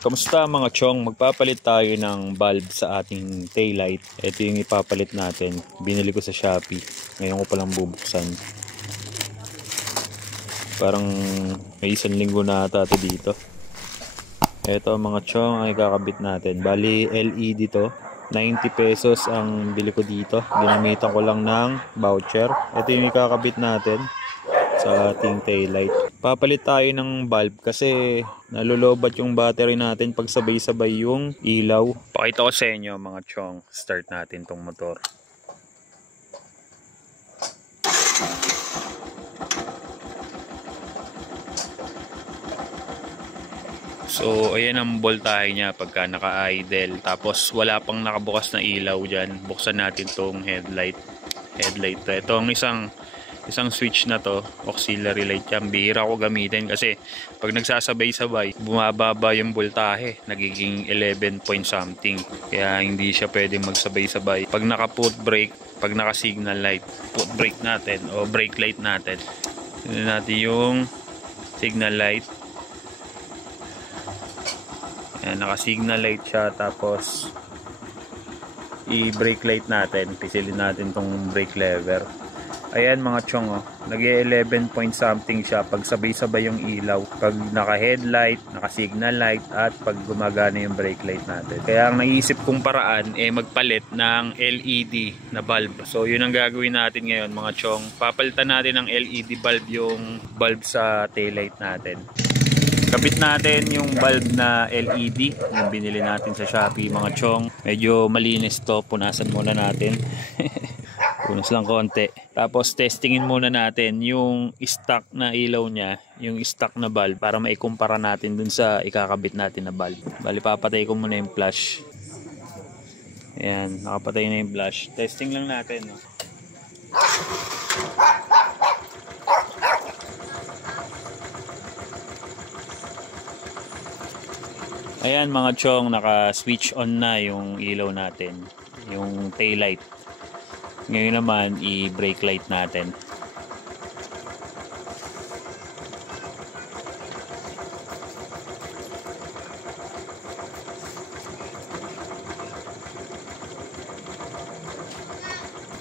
Kamusta mga chong? Magpapalit tayo ng bulb sa ating taillight. Ito yung ipapalit natin. Binili ko sa Shopee. Ngayon ko palang bubuksan. Parang may isang linggo na ata ito dito. Ito mga chong ang ikakabit natin. Bali LED to. 90 pesos ang bili ko dito. Ginamitan ko lang ng voucher. Ito yung ikakabit natin sa ating taillight. Papalit tayo ng bulb kasi nalulobat yung battery natin pag sabay-sabay yung ilaw. Pakita ko sa inyo mga chong. Start natin tong motor. So ayan ang voltahe niya pagka naka-idle. Tapos wala pang nakabukas na ilaw dyan. Buksan natin tong headlight. Ito ang isang switch na to, auxiliary light yan. Bihira ko gamitin kasi pag nagsasabay-sabay bumababa yung voltahe, nagiging 11 point something, kaya hindi siya pwedeng magsabay-sabay. Pag naka foot brake, pag naka signal light, foot brake natin o brake light natin, yun natin yung signal light. Ayan, naka signal light siya. Tapos i-brake light natin, pisilin natin tong brake lever. Ayan mga chong, oh, nag-11 point something siya pag sabay-sabay yung ilaw, pag naka headlight, naka signal light, at pag gumagana yung brake light natin. Kaya ang naisip kong paraan magpalit ng LED na bulb. So yun ang gagawin natin ngayon mga chong. Papalitan natin ng LED bulb yung bulb sa taillight natin. Kabit natin yung bulb na LED, yung binili natin sa Shopee mga chong. Medyo malinis to, punasan muna natin. Punas lang konti. Tapos testingin muna natin yung stock na ilaw niya, yung stock na bulb, para maikumpara natin dun sa ikakabit natin na bulb. Bali papatay ko muna yung flash. Ayan, nakapatay na yung flash. Testing lang natin, no? Ayan mga chong, naka-switch on na yung ilaw natin, yung taillight. Ngayon naman i-brake light natin.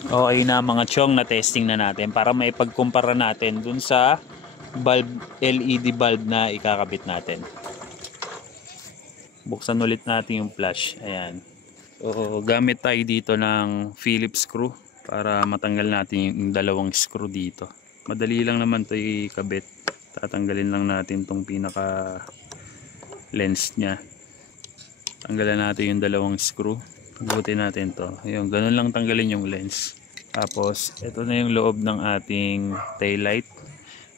Okay na mga chong, na testing na natin para maipagkumpara natin dun sa bulb, LED bulb na ikakabit natin. Buksan ulit natin yung flash. Ayan. So gamit tayo dito ng Phillips screw para matanggal natin yung dalawang screw dito. Madali lang naman ito ikabit. Tatanggalin lang natin tong pinaka lens nya. Tanggalan natin yung dalawang screw. Buti natin to. Ayun, ganun lang tanggalin yung lens. Tapos ito na yung loob ng ating taillight.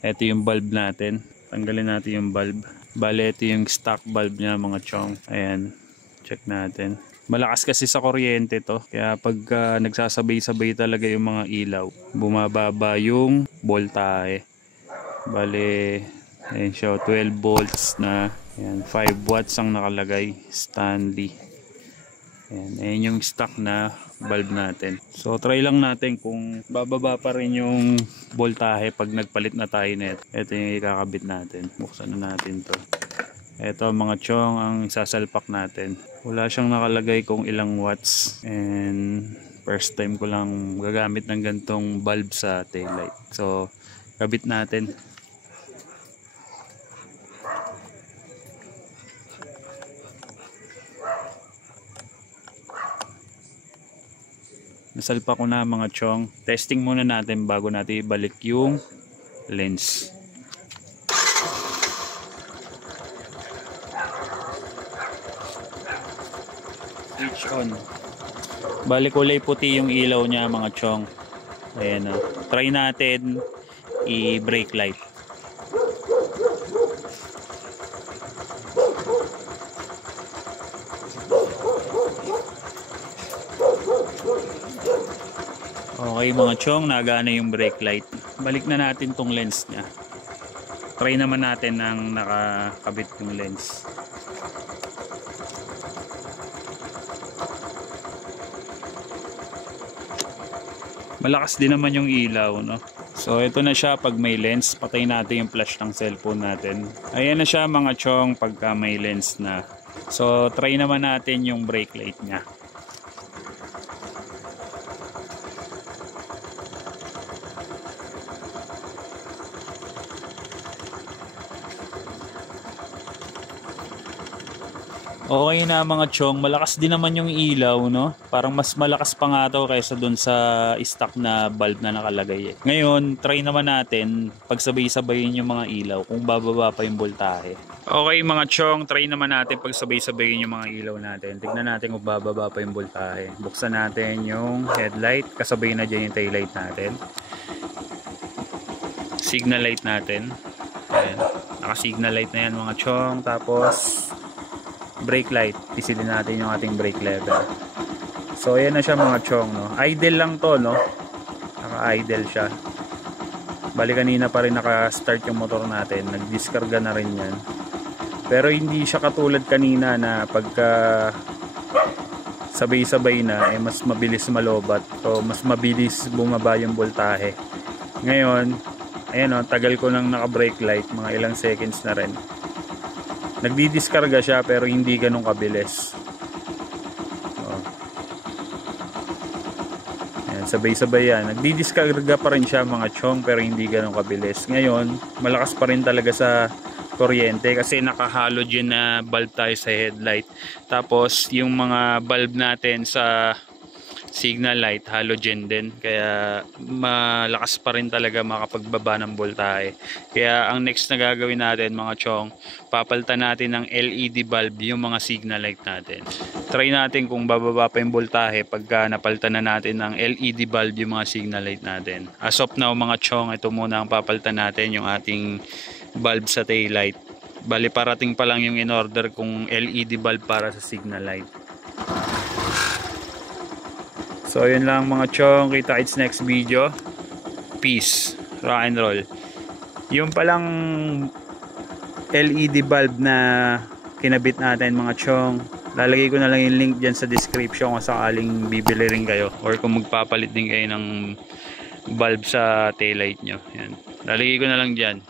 Ito yung bulb natin. Tanggalin natin yung bulb. Bale, ito yung stock bulb nya mga chong. Ayan, check natin. Malakas kasi sa kuryente to, kaya pag nagsasabay-sabay talaga yung mga ilaw, bumababa yung voltahe. Bale, ayan siya, 12 volts na. Ayan, 5 watts ang nakalagay, Stanley. Ayan, ayan yung stock na bulb natin. So try lang natin kung bababa pa rin yung voltahe pag nagpalit na tayo net. Ito yung ikakabit natin. Buksan na natin to. Ito mga chong ang sasalpak natin. Wala siyang nakalagay kung ilang watts, and first time ko lang gagamit ng gantong bulb sa taillight. So kabit natin. Nasalpak ko na mga chong. Testing muna natin bago natin ibalik yung lens. Switch on. Bali kulay puti yung ilaw niya mga chong. Ayan, try natin i-brake light. Okay mga chong, nagana yung brake light. Balik na natin tong lens niya. Try naman natin ng nakakabit yung lens. Malakas din naman yung ilaw, no? So ito na siya pag may lens. Patay natin yung flash ng cellphone natin. Ayan na siya mga chong pagka may lens na. So try naman natin yung brake light niya. Okay na mga chong, malakas din naman yung ilaw, no? Parang mas malakas pa nga to kaysa dun sa stock na bulb na nakalagay. Ngayon, try naman natin pagsabay-sabayin yung mga ilaw kung bababa pa yung voltahe. Okay mga chong, try naman natin pagsabay-sabayin yung mga ilaw natin. Tignan natin kung bababa pa yung voltahe. Buksan natin yung headlight, kasabay na dyan yung taillight natin. Signal light natin. Ayan. Naka-signal light na yan mga chong. Tapos brake light, pisilin natin yung ating brake lever. So ayan na siya mga chong, no? Idle lang to, no? Naka-idle siya. Bali kanina pa rin naka-start yung motor natin, nag-discarga na rin yan. Pero hindi siya katulad kanina na pagka sabay-sabay na, mas mabilis malobat o mas mabilis bumaba yung voltahe. Ngayon ayan, no? Tagal ko nang naka-brake light, mga ilang seconds na rin. Nagdi-discarga siya pero hindi ganun kabilis. Ayan, sabay-sabay yan. Nagdi-discarga pa rin siya mga chong pero hindi ganun kabilis. Ngayon, malakas pa rin talaga sa kuryente kasi naka-halogen na bulb tayo sa headlight. Tapos yung mga bulb natin sa signal light, halogen din. Kaya malakas pa rin talaga makapagbaba ng voltahe. Kaya ang next na gagawin natin mga chong, papalitan natin ng LED bulb yung mga signal light natin. Try natin kung bababa pa yung voltahe pagka napalitan na natin ng LED bulb yung mga signal light natin. As of now mga chong, ito muna ang papalitan natin, yung ating bulb sa tail light. Bali parating pa lang yung in order kung LED bulb para sa signal light. So yun lang mga chong, kita-kits next video. Peace, rock and roll. Yung palang LED bulb na kinabit natin mga chong, lalagay ko na lang yung link dyan sa description kung sakaling bibili rin kayo or kung magpapalit din kayo ng bulb sa taillight nyo. Yan. Lalagay ko na lang dyan.